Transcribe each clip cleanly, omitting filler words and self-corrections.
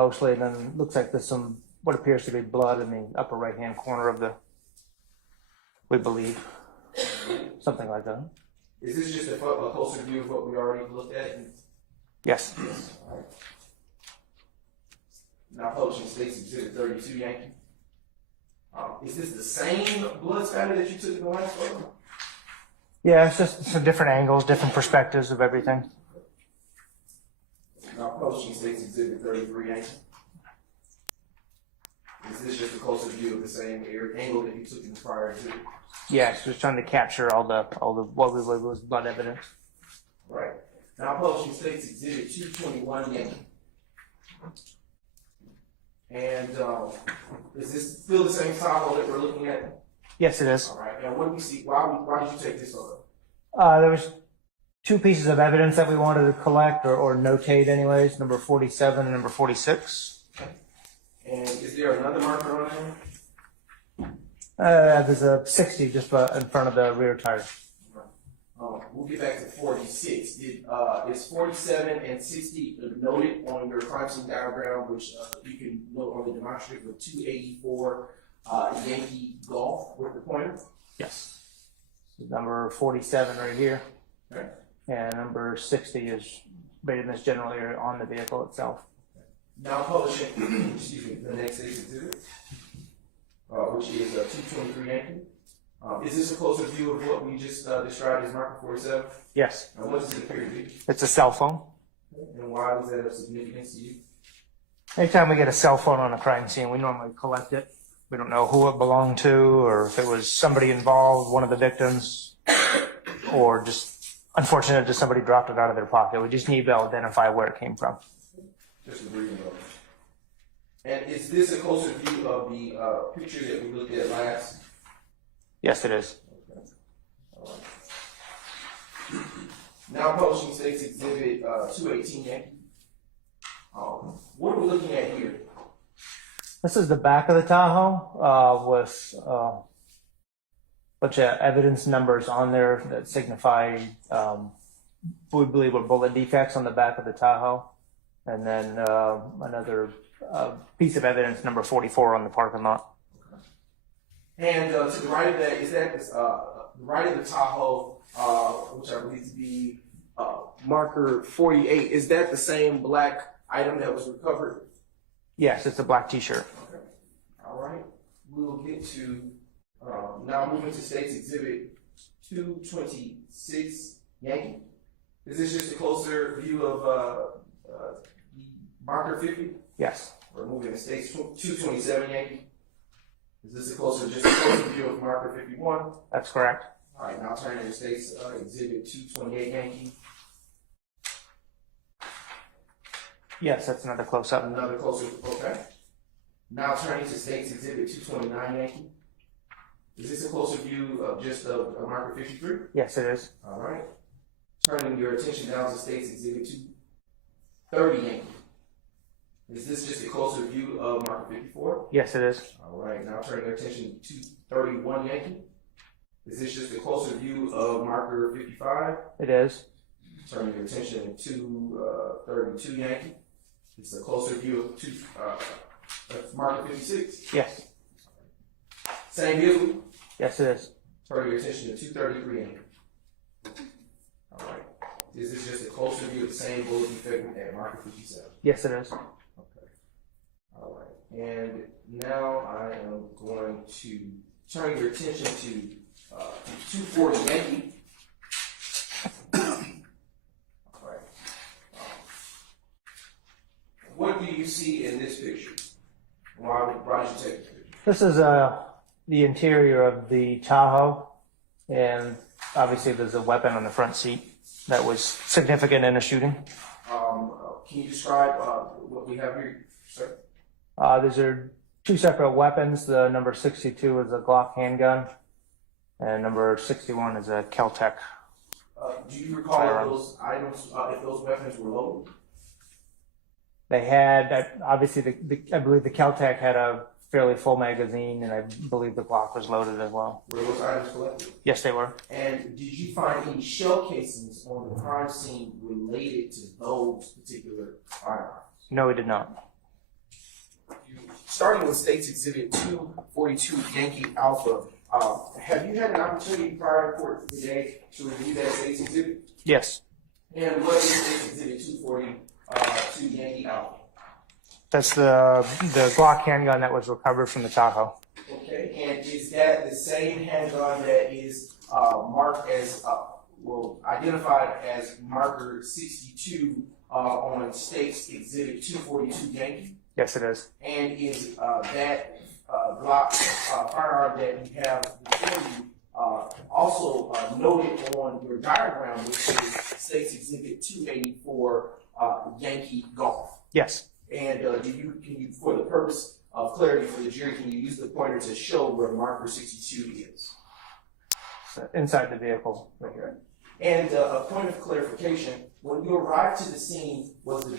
mostly, and then it looks like there's some what appears to be blood in the upper right-hand corner of the, we believe, something like that. Is this just a closer view of what we already looked at? Yes. All right. Now, publishing States Exhibit 32, Yankee. Is this the same blood spatter that you took in the last photo? Yeah, it's just some different angles, different perspectives of everything. Now, publishing States Exhibit 33, Yankee. Is this just a closer view of the same angle that you took in the prior exhibit? Yes, just trying to capture all the what we believe was blood evidence. Right. Now, publishing States Exhibit 221, Yankee. And is this still the same Tahoe that we're looking at? Yes, it is. All right. And what do we see? Why did you take this photo? There was two pieces of evidence that we wanted to collect or notate anyways, number 47 and number 46. Okay. And is there another marker on there? There's a 60 just in front of the rear tire. We'll get back to 46. Is 47 and 60 noted on your crime scene diagram, which you can note on the demonstrative with 284 Yankee Golf with the pointer? Yes. Number 47 right here. Okay. And number 60 is right in this general area on the vehicle itself. Now publishing, excuse me, the next States Exhibit, which is 223 Yankee. Is this a closer view of what we just described as marker 47? Yes. And what does it appear to be? It's a cell phone. And why was that of significance to you? Anytime we get a cell phone on a crime scene, we normally collect it. We don't know who it belonged to or if it was somebody involved, one of the victims, or just unfortunate that somebody dropped it out of their pocket. We just need to identify where it came from. Just a brief note. And is this a closer view of the picture that we looked at last? Yes, it is. Okay. All right. Now publishing States Exhibit 218, Yankee. What are we looking at here? This is the back of the Tahoe with a bunch of evidence numbers on there that signify, we believe, were bullet defects on the back of the Tahoe. And then another piece of evidence, number 44, on the parking lot. And to the right of that, is that the right of the Tahoe, which I believe to be marker 48, is that the same black item that was recovered? Yes, it's a black T-shirt. Okay. All right. We'll get to, now moving to States Exhibit 226, Yankee. Is this just a closer view of marker 50? Yes. We're moving to States 227, Yankee. Is this just a closer view of marker 51? That's correct. All right, now turning to States Exhibit 228, Yankee. Yes, that's another close-up. Another closer, okay. Now turning to States Exhibit 229, Yankee. Is this a closer view of just of marker 53? Yes, it is. All right. Turning your attention now to States Exhibit 230, Yankee. Is this just a closer view of marker 54? Yes, it is. All right, now turning your attention to 231, Yankee. Is this just a closer view of marker 55? It is. Turning your attention to 32, Yankee. It's a closer view of marker 56. Yes. Same vehicle. Yes, it is. Turning your attention to 233, Yankee. All right. Is this just a closer view of the same bullet defect at marker 57? Yes, it is. All right, and now I am going to turn your attention to 240 Yankee. All right. What do you see in this picture? Why did you take this picture? This is the interior of the Tahoe, and obviously there's a weapon on the front seat that was significant in a shooting. Can you describe what we have here, sir? These are two separate weapons. The number 62 is a Glock handgun, and number 61 is a Kel-Tec. Do you recall if those items, if those weapons were loaded? They had, obviously, I believe the Kel-Tec had a fairly full magazine, and I believe the Glock was loaded as well. Were those items collected? Yes, they were. And did you find any shell casings on the crime scene related to those particular firearms? No, we did not. starting with State's Exhibit 242 Yankee Alpha, have you had an opportunity prior to court today to review that State's Exhibit? Yes. And what is State's Exhibit 242 Yankee Alpha? That's the Glock handgun that was recovered from the Tahoe. Okay, and is that the same handgun that is marked as, identified as marker 62 on State's Exhibit 242 Yankee? Yes, it is. And is that Glock firearm that you have before you also noted on your diagram, which is State's Exhibit 284 Yankee Golf? Yes. And can you, for the purpose of clarity for the jury, can you use the pointer to show where marker 62 is? Inside the vehicle. Okay. And a point of clarification: when you arrived to the scene, was the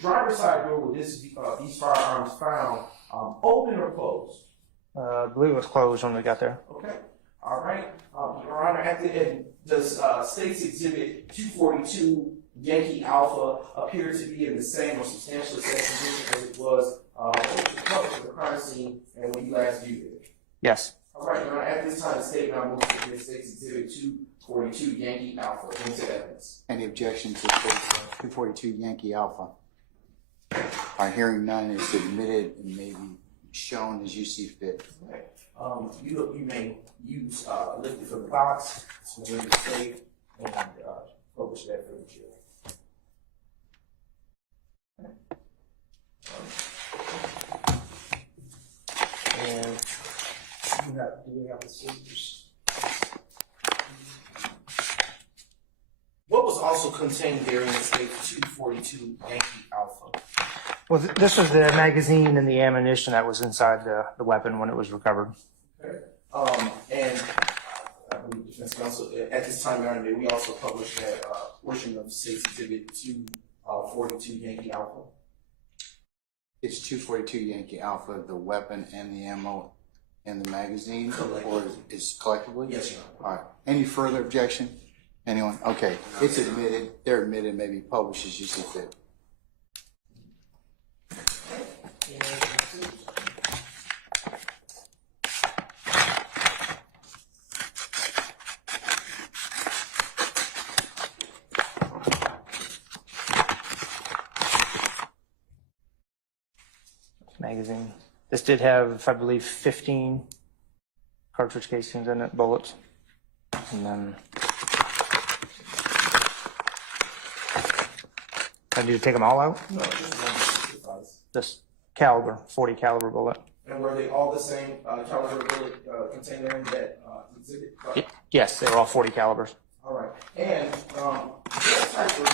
driver's side door where these firearms found open or closed? I believe it was closed when we got there. Okay. All right. Your Honor, does State's Exhibit 242 Yankee Alpha appear to be in the same or substantially same condition as it was recovered from the crime scene and when you last viewed it? Yes. All right, Your Honor, at this time, the state now moves to State's Exhibit 242 Yankee Alpha into evidence. Any objection to State's 242 Yankee Alpha? Our hearing none is admitted and may be shown as you see fit. Okay. You may use lift it from the box, secure the safe, and publish that for the jury. And do we have the scissors? What was also contained there in the State 242 Yankee Alpha? Well, this was the magazine and the ammunition that was inside the weapon when it was recovered. Okay. And I believe Defense Counsel, at this time, Your Honor, we also published that portion of State's Exhibit 242 Yankee Alpha. Is 242 Yankee Alpha the weapon and the ammo and the magazine, or is collectively? Yes, Your Honor. All right. Any further objection? Anyone? Okay. It's admitted. They're admitted. May be published as you see fit. Magazine. This did have, I believe, 15 cartridge casings in it, bullets. And then I need to take them all out? No, just one. This caliber, 40 caliber bullet. And were they all the same caliber bullet contained in that exhibit? Yes, they were all 40 calibers. All right. And what type of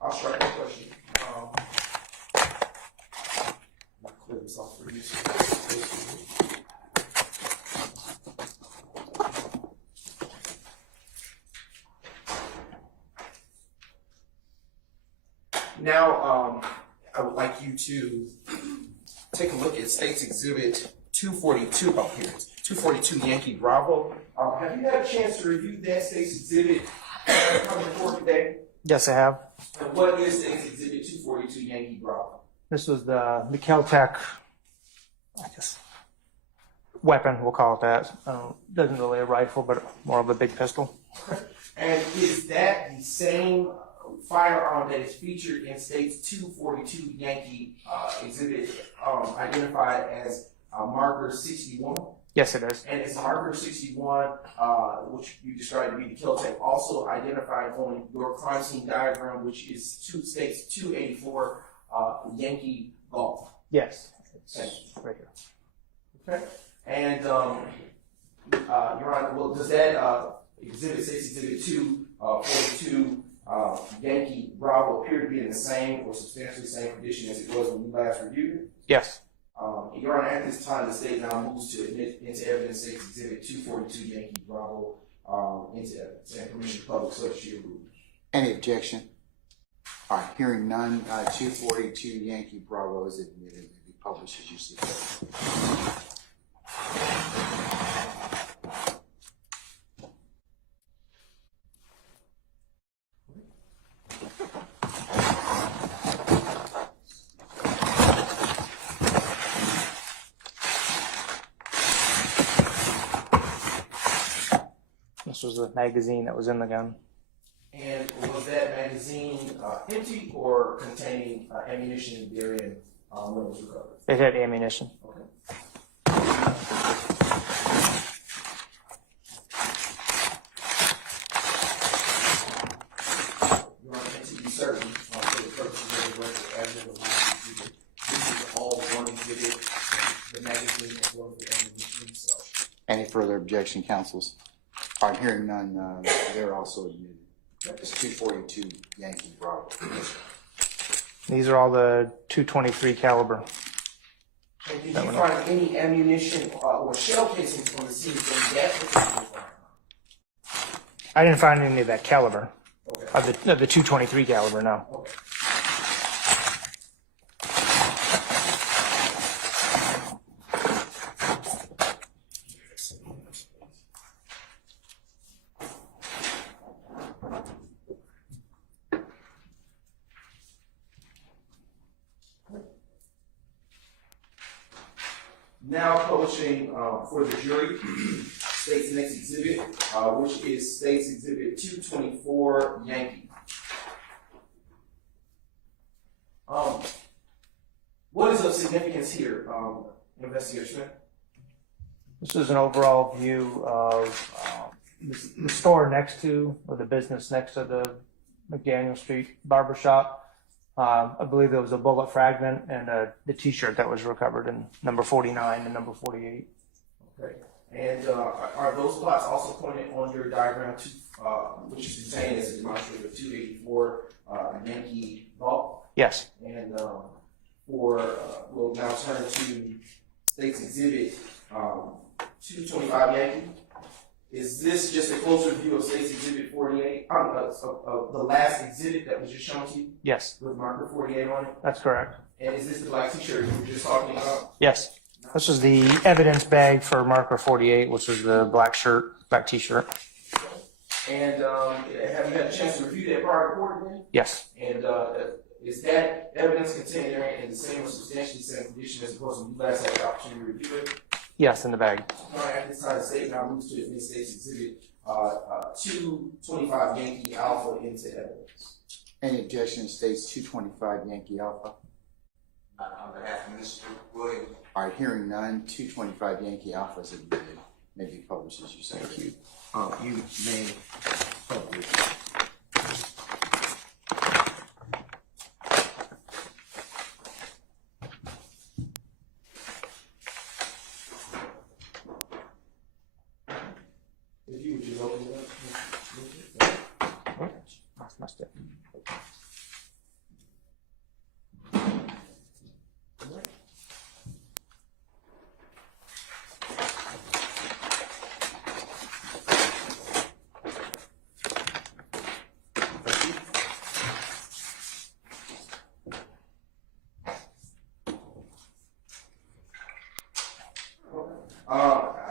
I'll strike that question. I'll clear this off for you. Now, I would like you to take a look at State's Exhibit 242. Oh, here it is. 242 Yankee Bravo. Have you had a chance to review that State's Exhibit coming forward today? Yes, I have. And what is State's Exhibit 242 Yankee Bravo? This was the Kel-Tec, I guess, weapon, we'll call it that. Doesn't really a rifle, but more of a big pistol. And is that the same firearm that is featured in State's 242 Yankee exhibit identified as marker 61? Yes, it is. And is marker 61, which you described to be the Kel-Tec, also identified on your crime scene diagram, which is State's 284 Yankee Golf? Yes. Okay. Right here. Okay. And Your Honor, well, does that State's Exhibit 242 Yankee Bravo appear to be in the same or substantially same condition as it was when you last reviewed it? Yes. Your Honor, at this time, the state now moves to admit into evidence State's Exhibit 242 Yankee Bravo into evidence and permission to public subject to your ruling. Any objection? All right, hearing none, 242 Yankee Bravo is admitted. May be published as you see fit. This was the magazine that was in the gun. And was that magazine empty or containing ammunition therein when it was recovered? It had ammunition. Okay. You want to be certain for the purposes of the record, as of the last exhibit, this is all one exhibit, the magazine as well as the ammunition itself. Any further objection, councils? All right, hearing none, they're also admitted. It's 242 Yankee Bravo. These are all the 223 caliber. And did you find any ammunition or shell casings on the scene from that particular firearm? I didn't find any of that caliber. Okay. Of the 223 caliber, no. Okay. Now publishing for the jury, State's next exhibit, which is State's Exhibit 224 Yankee. What is of significance here, Investigator Smith? This is an overall view of the store next to, or the business next to the McDaniel Street Barber Shop. I believe there was a bullet fragment and the T-shirt that was recovered in number 49 and number 48. Okay. And are those plots also pointed on your diagram, which is contained as a demonstrative of 284 Yankee vault? Yes. And we'll now turn to State's Exhibit 225 Yankee. Is this just a closer view of State's Exhibit 48, of the last exhibit that was just shown to you? Yes. With marker 48 on it? That's correct. And is this the black T-shirt you were just talking about? Yes. This is the evidence bag for marker 48, which is the black shirt, black T-shirt. And have you had a chance to review that prior report again? Yes. And is that evidence contained therein in the same or substantially the same condition as opposed to you last had the opportunity to review it? Yes, in the bag. All right, at this time, the state now moves to admit State's Exhibit 225 Yankee Alpha into evidence. Any objection to State's 225 Yankee Alpha? On behalf of Mr. Williams. All right, hearing none, 225 Yankee Alpha is admitted. May be published as you say. Thank you. You may publish. If you would just open it up. That's my step.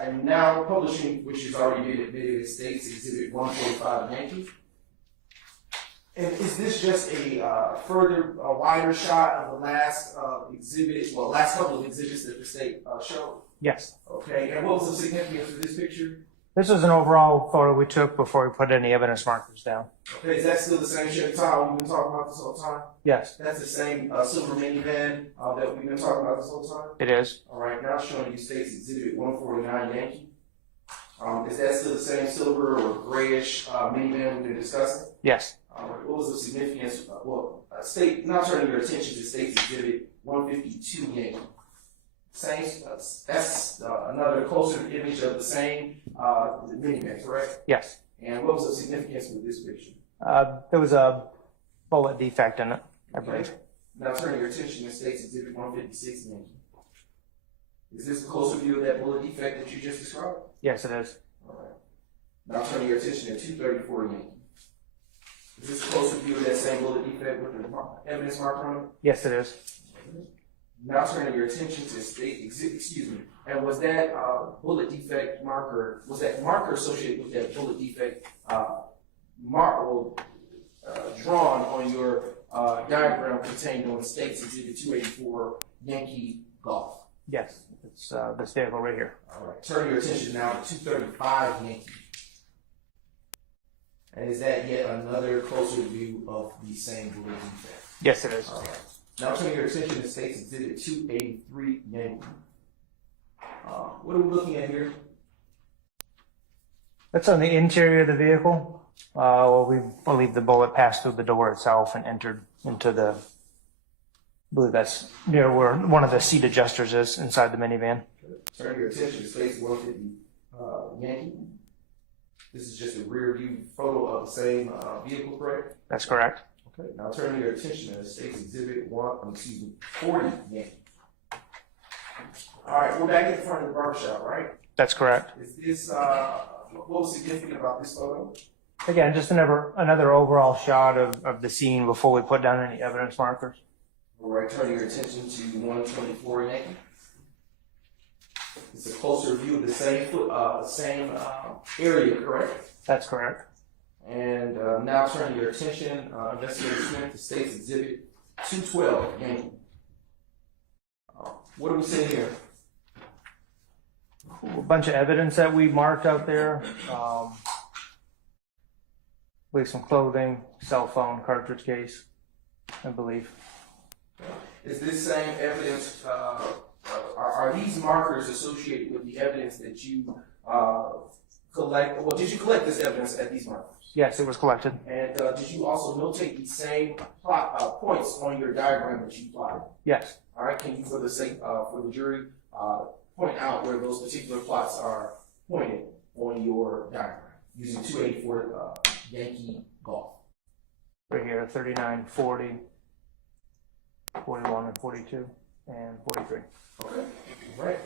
I'm now publishing, which has already been admitted as State's Exhibit 145 Yankee. And is this just a wider shot of the last last couple of exhibits that the state showed? Yes. Okay, and what was the significance of this picture? This was an overall photo we took before we put any evidence markers down. Okay, is that still the same Chevy Tahoe we've been talking about this whole time? Yes, That's the same silver minivan that we've been talking about this whole time? it is. All right, now showing you State's Exhibit 149 Yankee. Is that still the same silver or grayish minivan we've been discussing? Yes. All right, what was the significance? State, now turning your attention to State's Exhibit 152 Yankee. Same, that's another closer image of the same minivan, correct? Yes. And what was the significance with this picture? There was a bullet defect in it, I believe. Okay. Now turning your attention to State's Exhibit 156 Yankee. Is this a closer view of that bullet defect that you just described? Yes, it is. All right. Now turning your attention to 234 Yankee. Is this a closer view of that same bullet defect with the evidence marker on it? Yes, it is. Now turning your attention to and was that bullet defect marker, was that marker associated with that bullet defect drawn on your diagram contained on State's Exhibit 284 Yankee Golf? Yes, it's this vehicle right here. All right, turn your attention now to 235 Yankee. And is that yet another closer view of the same bullet defect? Yes, it is. All right. Now turning your attention to State's Exhibit 283 Yankee. What are we looking at here? That's on the interior of the vehicle. Well, we believe the bullet passed through the door itself and entered into the, I believe that's near where one of the seat adjusters is inside the minivan. Turn your attention to State's 150 Yankee. This is just a rear view photo of the same vehicle, correct? That's correct. Okay. Now turn your attention to State's Exhibit 40 Yankee. All right, we're back in front of the barbershop, right? That's correct. Is this, what was significant about this photo? Again, just another overall shot of the scene before we put down any evidence markers. All right, turn your attention to 124 Yankee. It's a closer view of the same area, correct? That's correct. And now turn your attention, Investigator Smith, to State's Exhibit 212 Yankee. What are we seeing here? A bunch of evidence that we marked out there. With some clothing, cell phone, cartridge case, I believe. Is this same evidence, are these markers associated with the evidence that you collect? Well, did you collect this evidence at these markers? Yes, it was collected. And did you also notate the same points on your diagram that you plotted? Yes. All right, can you, for the sake, for the jury, point out where those particular plots are pointed on your diagram using 284 Yankee Golf? Right here, 39, 40, 41, and 42, and 43. Okay, all right.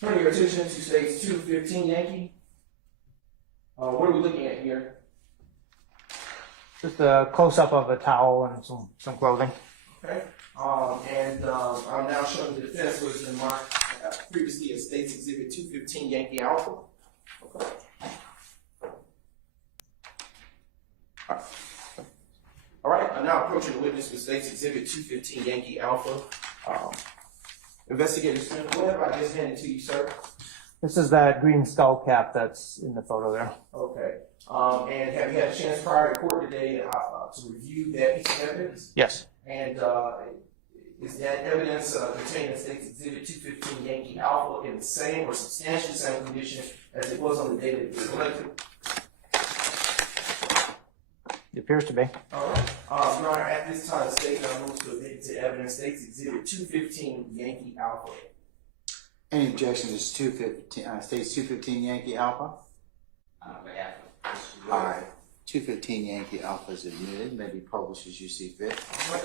Turn your attention to State's 215 Yankee. What are we looking at here? Just a close-up of a towel and some clothing. Okay. I'm now showing the defense was been marked previously as State's Exhibit 215 Yankee Alpha. Okay. All right. I'm now approaching the witness with State's Exhibit 215 Yankee Alpha. Investigator Smith, what have I just handed to you, sir? This is that green skull cap that's in the photo there. Okay. And have you had a chance prior to court today to review that piece of evidence? Yes. And is that evidence contained in State's Exhibit 215 Yankee Alpha in the same or substantially same condition as it was on the day that it was collected? It appears to be. All right. Your Honor, at this time, the state now moves to admit to evidence State's Exhibit 215 Yankee Alpha. Any objection to State's 215 Yankee Alpha? On behalf of Mr. All Williams. right. 215 Yankee Alpha is admitted, may be published as you see fit. All right.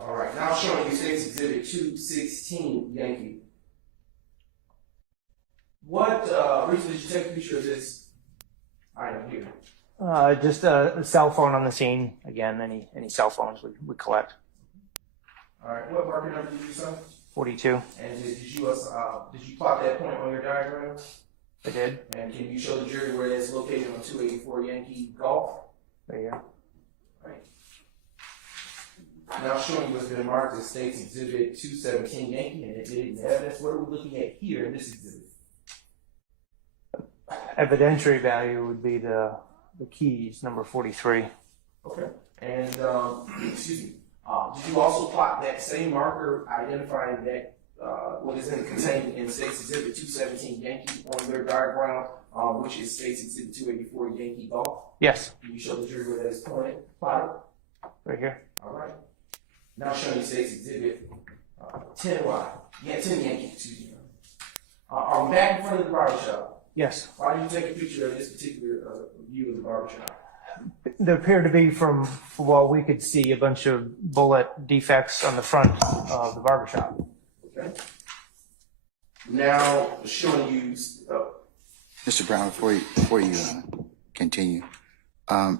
All right, now showing you State's Exhibit 216 Yankee. What reason did you take a picture of this item here? Just a cell phone on the scene. Again, any cell phones we collect. All right, what marker number did you use, son? 42. And did you plot that point on your diagram? I did. And can you show the jury where it's located on 284 Yankee Golf? There you go. Right. Now showing you what's been marked as State's Exhibit 217 Yankee and admitted in evidence. What are we looking at here in this exhibit? Evidentiary value would be the keys, number 43. Okay. And excuse me. Did you also plot that same marker identifying that what is contained in State's Exhibit 217 Yankee on their diagram, which is State's Exhibit 284 Yankee Golf? Yes. Can you show the jury where that is plotted? Right here. All right. Now showing you State's Exhibit 10Y. Yeah, 10 Yankee, excuse me. Are we back in front of the barbershop? Yes. Why did you take a picture of this particular view of the barbershop? There appeared to be, from what we could see, a bunch of bullet defects on the front of the barbershop. Okay. Now showing you. Mr. Brown, before you continue,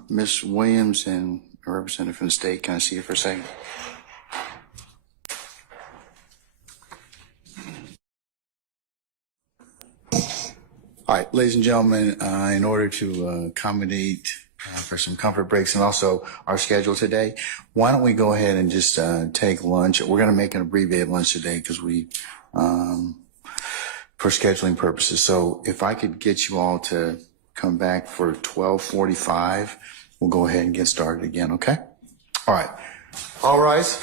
Ms. Williams and a representative from the state, can I see you for a second? All right, ladies and gentlemen, in order to accommodate for some comfort breaks and also our schedule today, why don't we go ahead and just take lunch? We're going to make an abbreviated lunch today because we, for scheduling purposes. So if I could get you all to come back for 12:45, we'll go ahead and get started again, okay? All right. All rise.